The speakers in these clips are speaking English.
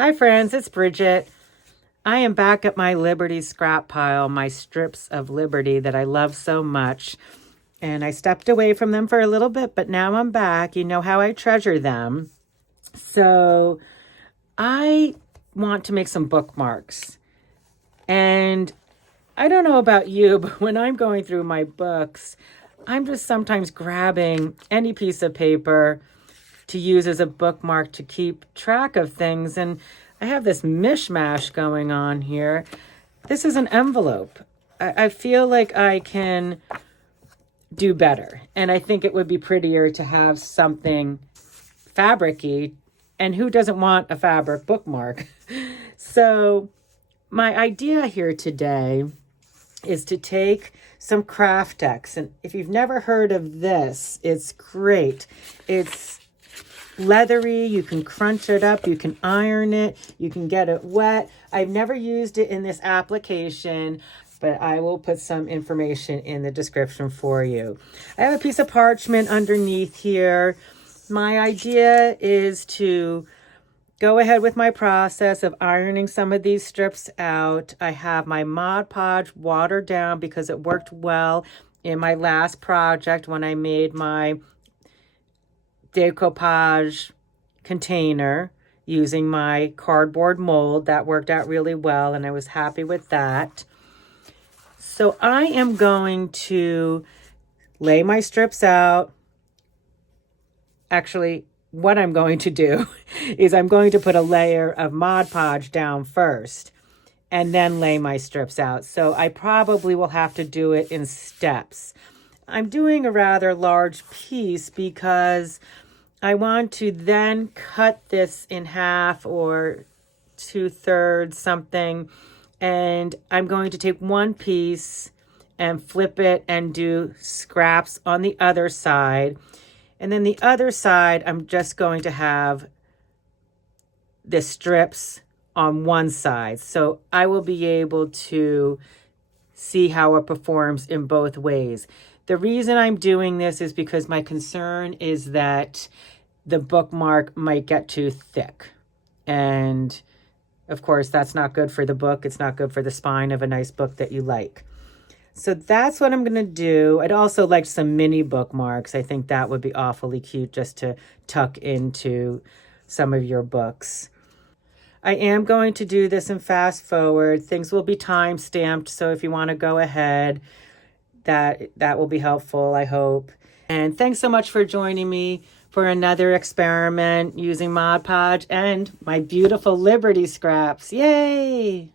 Hi friends, it's Bridget. I am back at my Liberty scrap pile, my strips of Liberty that I love so much. And I stepped away from them for a little bit, but now I'm back. You know how I treasure them. So I want to make some bookmarks. And I don't know about you, but when I'm going through my books, I'm just sometimes grabbing any piece of paper to use as a bookmark to keep track of things. And I have this mishmash going on here. This is an envelope. I feel like I can do better. And I think it would be prettier to have something fabric-y. And who doesn't want a fabric bookmark? So my idea here today is to take some Kraft-tex. And if you've never heard of this, it's great. It's leathery, you can crunch it up, you can iron it, you can get it wet. I've never used it in this application, but I will put some information in the description for you. I have a piece of parchment underneath here. My idea is to go ahead with my process of ironing some of these strips out. I have my Mod Podge watered down because it worked well in my last project when I made my Decoupage container using my cardboard mold. That worked out really well and I was happy with that. So I am going to lay my strips out. Actually, what I'm going to do is I'm going to put a layer of Mod Podge down first and then lay my strips out. So I probably will have to do it in steps. I'm doing a rather large piece because I want to then cut this in half or 2/3 something. And I'm going to take one piece and flip it and do scraps on the other side. And then the other side, I'm just going to have the strips on one side. So I will be able to see how it performs in both ways. The reason I'm doing this is because my concern is that the bookmark might get too thick. And of course, that's not good for the book. It's not good for the spine of a nice book that you like. So that's what I'm going to do. I'd also like some mini bookmarks. I think that would be awfully cute just to tuck into some of your books. I am going to do this in fast forward. Things will be time stamped. So if you want to go ahead, that will be helpful, I hope. And thanks so much for joining me for another experiment using Mod Podge and my beautiful Liberty scraps. Yay!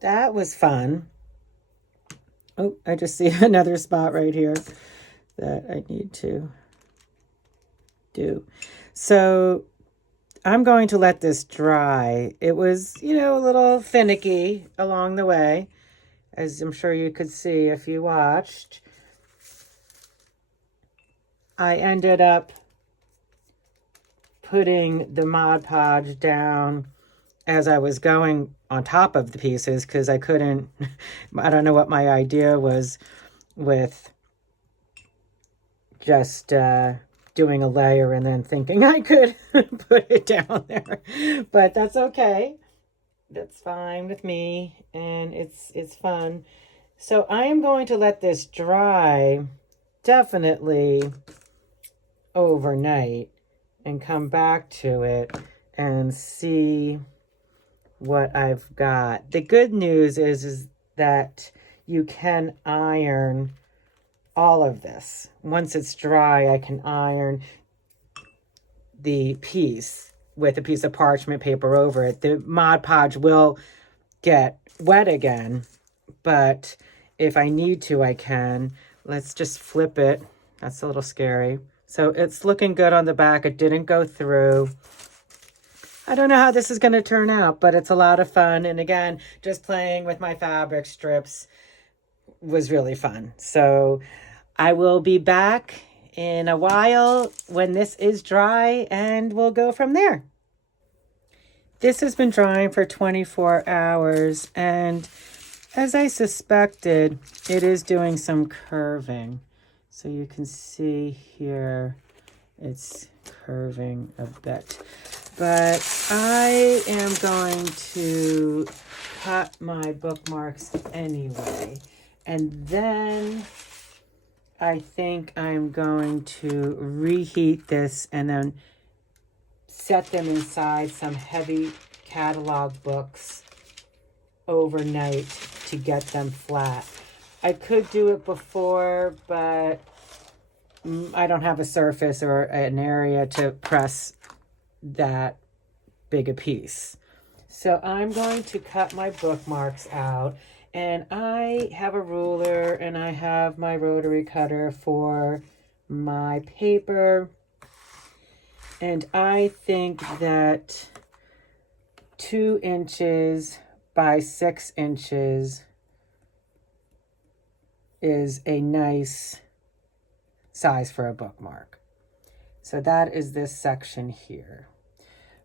That was fun. Oh, I just see another spot right here that I need to do. So I'm going to let this dry. It was, a little finicky along the way, as I'm sure you could see if you watched. I ended up putting the Mod Podge down as I was going on top of the pieces because I couldn't, I don't know what my idea was with just doing a layer and then thinking I could put it down there. But that's okay. That's fine with me, and it's fun. So I am going to let this dry definitely overnight and come back to it and see what I've got. The good news is that you can iron all of this. Once it's dry, I can iron the piece with a piece of parchment paper over it. The Mod Podge will get wet again, but if I need to, I can. Let's just flip it. That's a little scary. So it's looking good on the back. It didn't go through. I don't know how this is going to turn out, but it's a lot of fun. And again, just playing with my fabric strips was really fun. So I will be back in a while when this is dry, and we'll go from there. This has been drying for 24 hours, and as I suspected, it is doing some curving. So you can see here, it's curving a bit. But I am going to cut my bookmarks anyway. And then I think I'm going to reheat this and then set them inside some heavy catalog books overnight to get them flat. I could do it before, but I don't have a surface or an area to press that big a piece. So I'm going to cut my bookmarks out, and I have a ruler and I have my rotary cutter for my paper, and I think that 2 inches by 6 inches is a nice size for a bookmark. So that is this section here.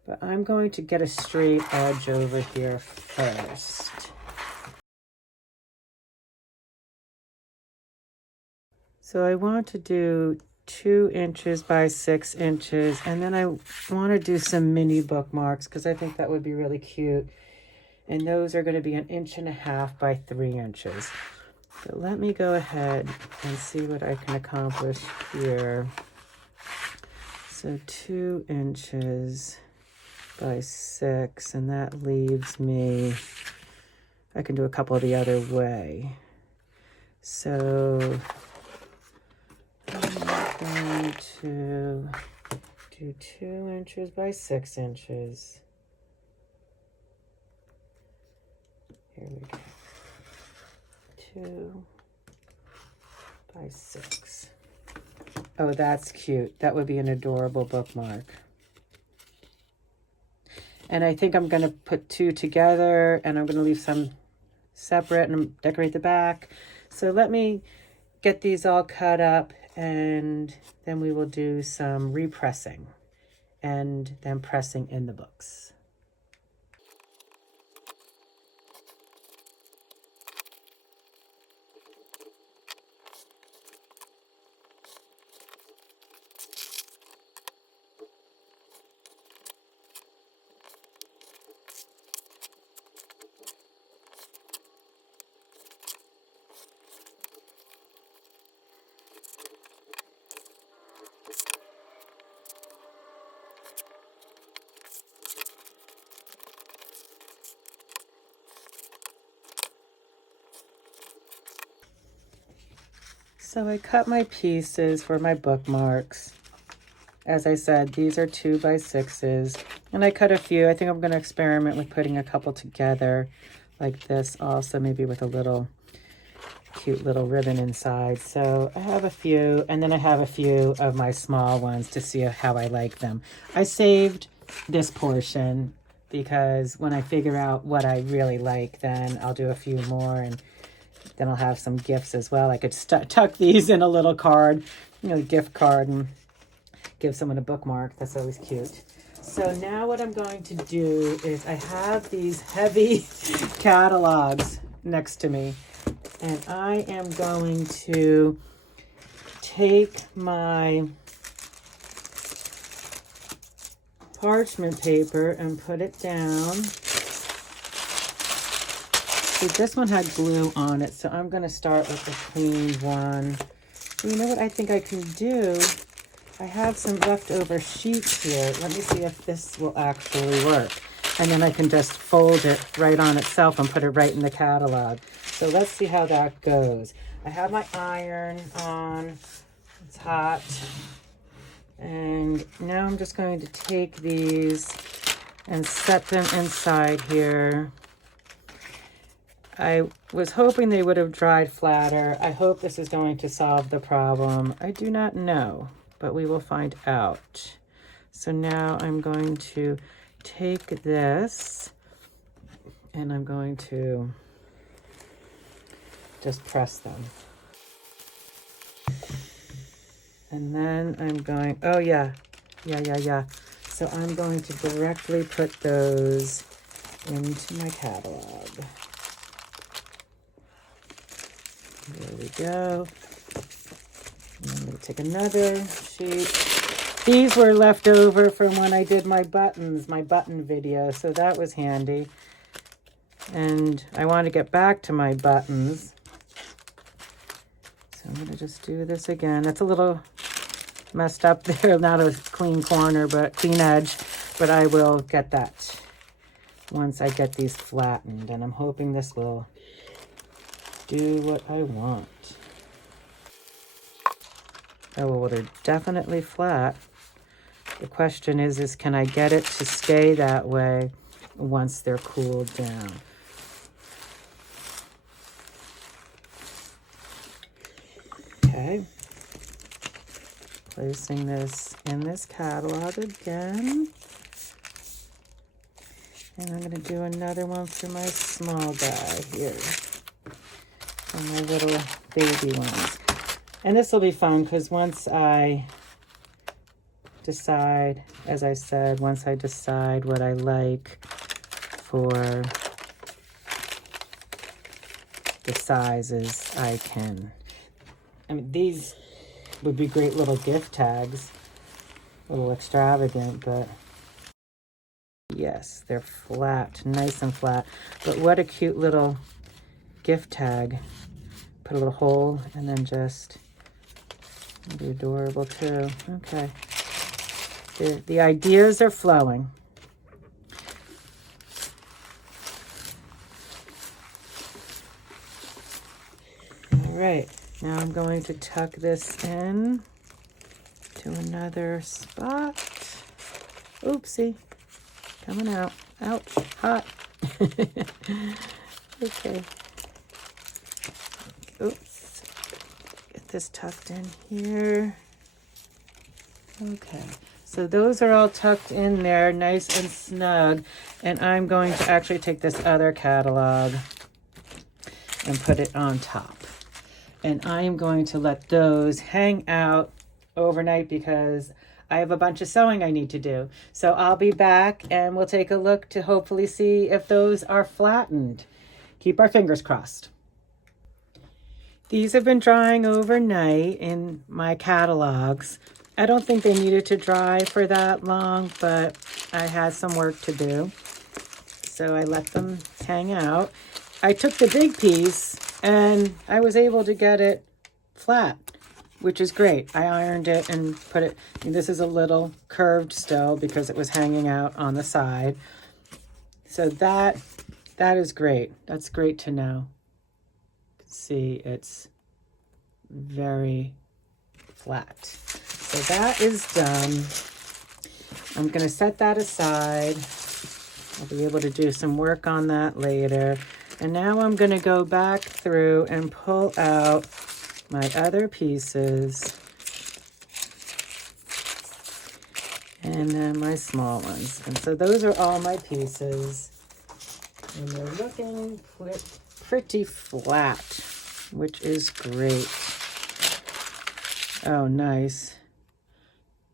But I'm going to get a straight edge over here first. So I want to do 2 inches by 6 inches, and then I want to do some mini bookmarks because I think that would be really cute. And those are going to be 1.5 inches by 3 inches. So let me go ahead and see what I can accomplish here. So 2 inches by 6, and that leaves me, I can do a couple the other way. So I'm going to do 2 inches by 6 inches. Here we go. 2 by 6. Oh, that's cute. That would be an adorable bookmark. And I think I'm going to put 2 together, and I'm going to leave some separate and decorate the back. So let me get these all cut up, and then we will do some repressing and then pressing in the books. So I cut my pieces for my bookmarks. As I said, these are 2x6s, and I cut a few. I think I'm going to experiment with putting a couple together like this also, maybe with a little cute little ribbon inside. So I have a few, and then I have a few of my small ones to see how I like them. I saved this portion because when I figure out what I really like, then I'll do a few more, and then I'll have some gifts as well. I could tuck these in a little card, you know, gift card, and give someone a bookmark. That's always cute. So now what I'm going to do is I have these heavy catalogs next to me, and I am going to take my parchment paper and put it down. See, this one had glue on it, so I'm going to start with the clean one. You know what I think I can do? I have some leftover sheets here. Let me see if this will actually work. And then I can just fold it right on itself and put it right in the catalog. So let's see how that goes. I have my iron on. It's hot. And now I'm just going to take these and set them inside here. I was hoping they would have dried flatter. I hope this is going to solve the problem. I do not know, but we will find out. So now I'm going to take this and I'm going to just press them. And then I'm going, oh yeah. So I'm going to directly put those into my catalog. There we go. And I'm going to take another sheet. These were left over from when I did my buttons, my button video, so that was handy. And I want to get back to my buttons. So I'm going to just do this again. That's a little messed up there, not a clean corner, but clean edge. But I will get that once I get these flattened. And I'm hoping this will do what I want. Oh, well, they're definitely flat. The question is can I get it to stay that way once they're cooled down? Okay. Placing this in this catalog again. And I'm going to do another one for my small guy here. For my little baby ones. And this will be fun because once I decide, as I said, once I decide what I like for the sizes, I mean, these would be great little gift tags, a little extravagant, but yes, they're flat, nice and flat. But what a cute little gift tag. Put a little hole and then just, it'd be adorable too. Okay. The ideas are flowing. All right, now I'm going to tuck this in to another spot. Oopsie, coming out. Ouch, hot. Okay. Oops, get this tucked in here. Okay. So those are all tucked in there, nice and snug. And I'm going to actually take this other catalog and put it on top. And I am going to let those hang out overnight because I have a bunch of sewing I need to do. So I'll be back and we'll take a look to hopefully see if those are flattened. Keep our fingers crossed. These have been drying overnight in my catalogs. I don't think they needed to dry for that long, but I had some work to do. So I let them hang out. I took the big piece and I was able to get it flat, which is great. I ironed it and put it, and this is a little curved still because it was hanging out on the side. So that is great. That's great to know. See, it's very flat. So that is done. I'm going to set that aside. I'll be able to do some work on that later. And now I'm going to go back through and pull out my other pieces. And then my small ones. And so those are all my pieces. And they're looking pretty flat, which is great. Oh, nice.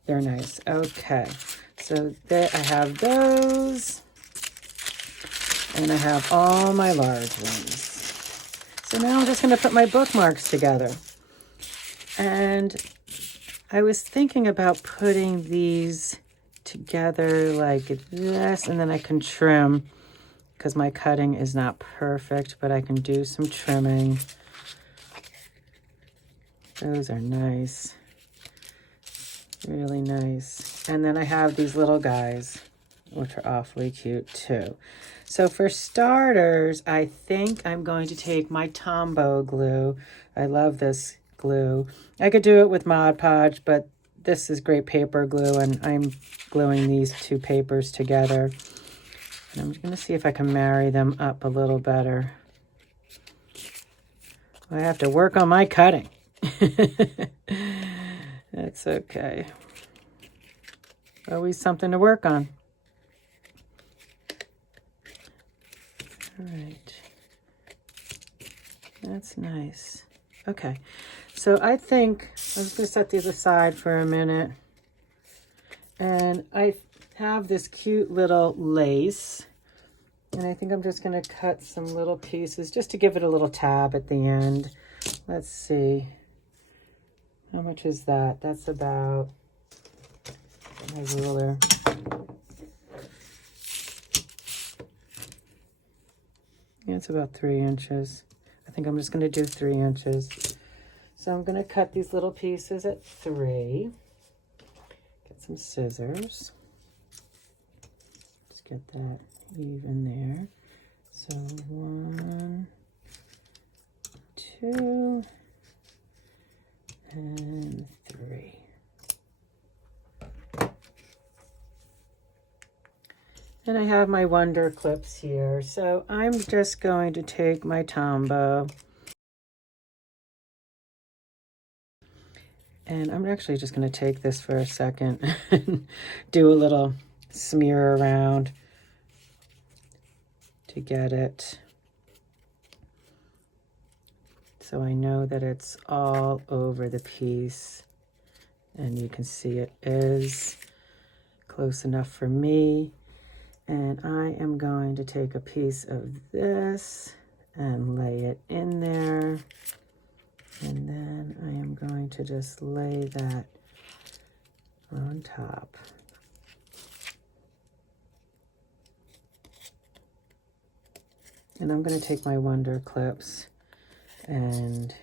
They're nice. Okay. So there I have those. And I have all my large ones. So now I'm just going to put my bookmarks together. And I was thinking about putting these together like this, and then I can trim because my cutting is not perfect, but I can do some trimming. Those are nice. Really nice. And then I have these little guys, which are awfully cute too. So for starters, I think I'm going to take my Tombow glue. I love this glue. I could do it with Mod Podge, but this is great paper glue, and I'm gluing these two papers together. And I'm going to see if I can marry them up a little better. I have to work on my cutting. That's okay. Always something to work on. All right. That's nice. Okay. So I think I'm just going to set these aside for a minute. And I have this cute little lace. And I think I'm just going to cut some little pieces just to give it a little tab at the end. Let's see. How much is that? That's about my ruler. Yeah, it's about 3 inches. I think I'm just going to do 3 inches. So I'm going to cut these little pieces at 3. Get some scissors. Just get that even there. So 1, 2, and 3. And I have my Wonder clips here. So I'm just going to take my Tombow. And I'm actually just going to take this for a second and do a little smear around to get it. So I know that it's all over the piece. And you can see it is close enough for me. And I am going to take a piece of this and lay it in there. And then I am going to just lay that on top. And I'm going to take my Wonder clips and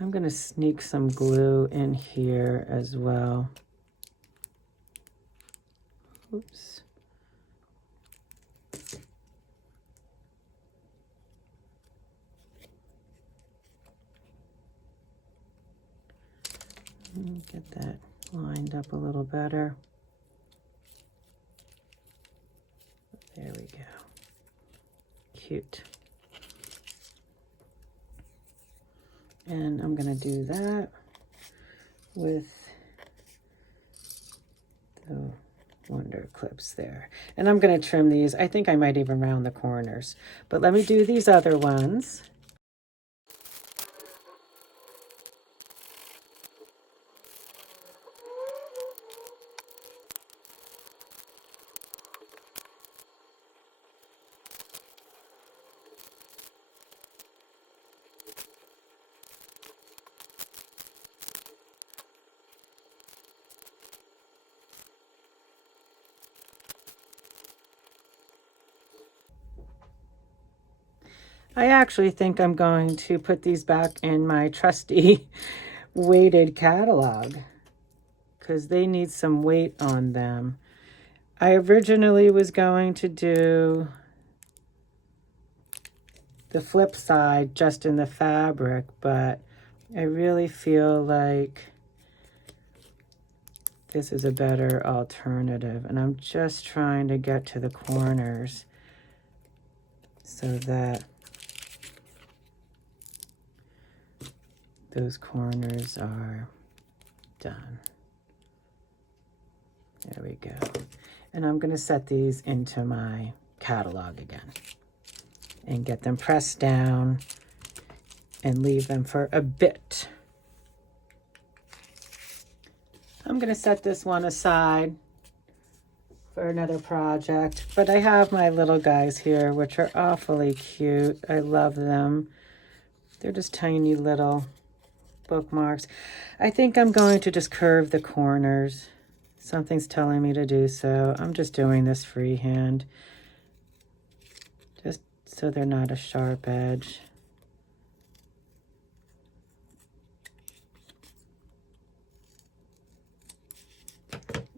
I'm going to sneak some glue in here as well. Oops. Get that lined up a little better. There we go. Cute. And I'm going to do that with the Wonder clips there. And I'm going to trim these. I think I might even round the corners. But let me do these other ones. I actually think I'm going to put these back in my trusty weighted catalog because they need some weight on them. I originally was going to do the flip side just in the fabric, but I really feel like this is a better alternative. And I'm just trying to get to the corners so that those corners are done. There we go. And I'm going to set these into my catalog again and get them pressed down and leave them for a bit. I'm going to set this one aside for another project, but I have my little guys here, which are awfully cute. I love them. They're just tiny little bookmarks. I think I'm going to just curve the corners. Something's telling me to do so. I'm just doing this freehand, just so they're not a sharp edge.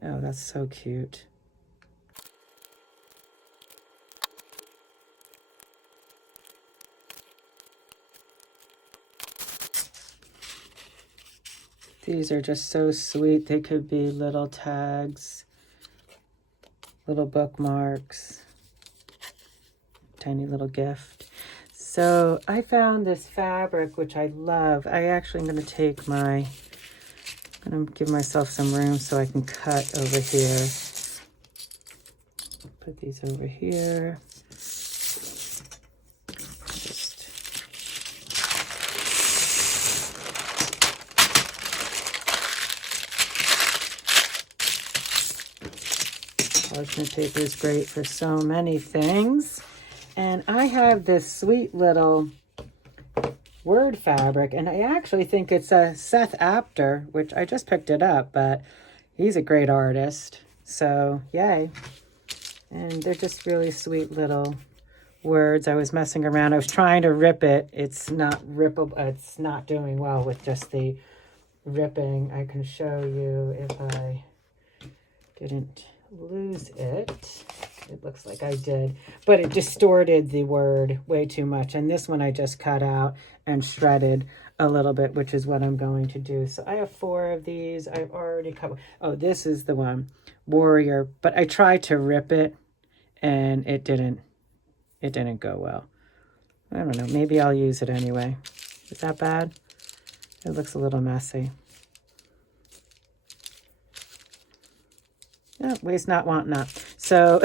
Oh, that's so cute. These are just so sweet. They could be little tags, little bookmarks, tiny little gift. So I found this fabric, which I love. I actually am going to take my, I'm going to give myself some room so I can cut over here. Put these over here. Parchment paper is great for so many things. And I have this sweet little word fabric, and I actually think it's a Seth Apter, which I just picked it up, but he's a great artist. So yay. And they're just really sweet little words. I was messing around. I was trying to rip it. It's not rippable. It's not doing well with just the ripping. I can show you if I didn't lose it. It looks like I did, but it distorted the word way too much. And this one I just cut out and shredded a little bit, which is what I'm going to do. So I have 4 of these. I've already cut. Oh, this is the one, Warrior, but I tried to rip it and it didn't go well. I don't know. Maybe I'll use it anyway. Is that bad? It looks a little messy. Oh, waste not, want not. So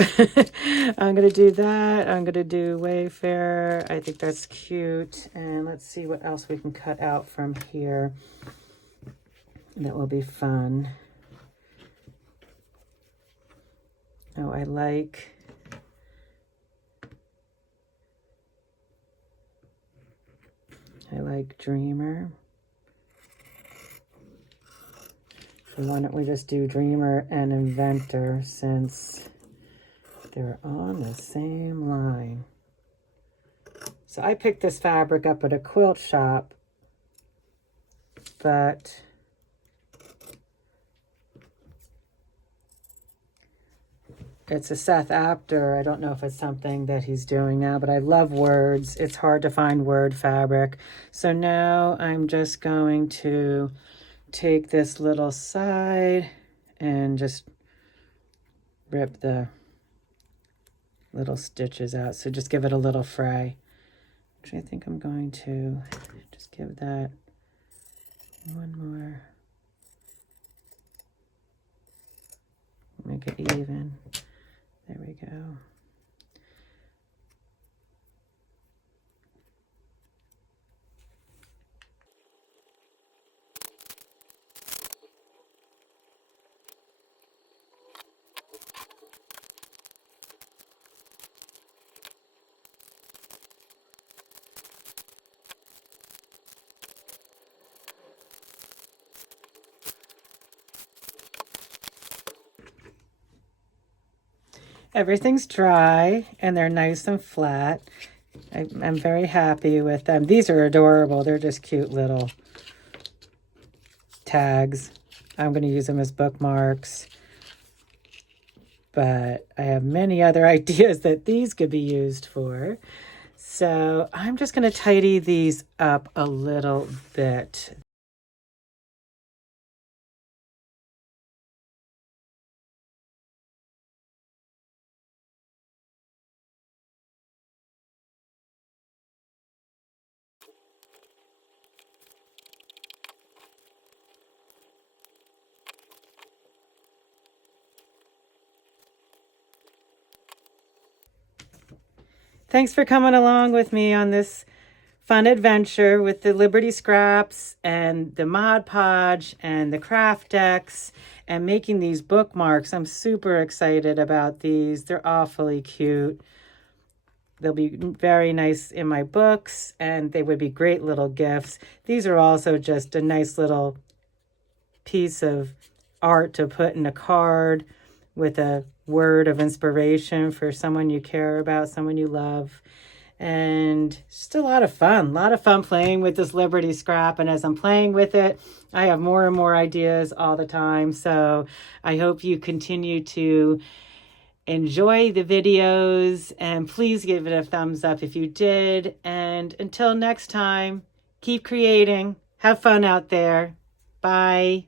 I'm going to do that. I'm going to do Wayfarer. I think that's cute. And let's see what else we can cut out from here. That will be fun. Oh, I like Dreamer. So why don't we just do Dreamer and Inventor, since they're on the same line. So I picked this fabric up at a quilt shop, but it's a Seth Apter. I don't know if it's something that he's doing now, but I love words. It's hard to find word fabric. So now I'm just going to take this little side and just rip the little stitches out. So just give it a little fray, which I think I'm going to just give that one more. Make it even. There we go. Everything's dry and they're nice and flat. I'm very happy with them. These are adorable. They're just cute little tags. I'm going to use them as bookmarks. But I have many other ideas that these could be used for. So I'm just going to tidy these up a little bit. Thanks for coming along with me on this fun adventure with the Liberty Scraps and the Mod Podge and the Kraft-tex and making these bookmarks. I'm super excited about these. They're awfully cute. They'll be very nice in my books, and they would be great little gifts. These are also just a nice little piece of art to put in a card with a word of inspiration for someone you care about, someone you love. And just a lot of fun playing with this Liberty Scrap. And as I'm playing with it, I have more and more ideas all the time. So I hope you continue to enjoy the videos, and please give it a thumbs up if you did. And until next time, keep creating. Have fun out there. Bye.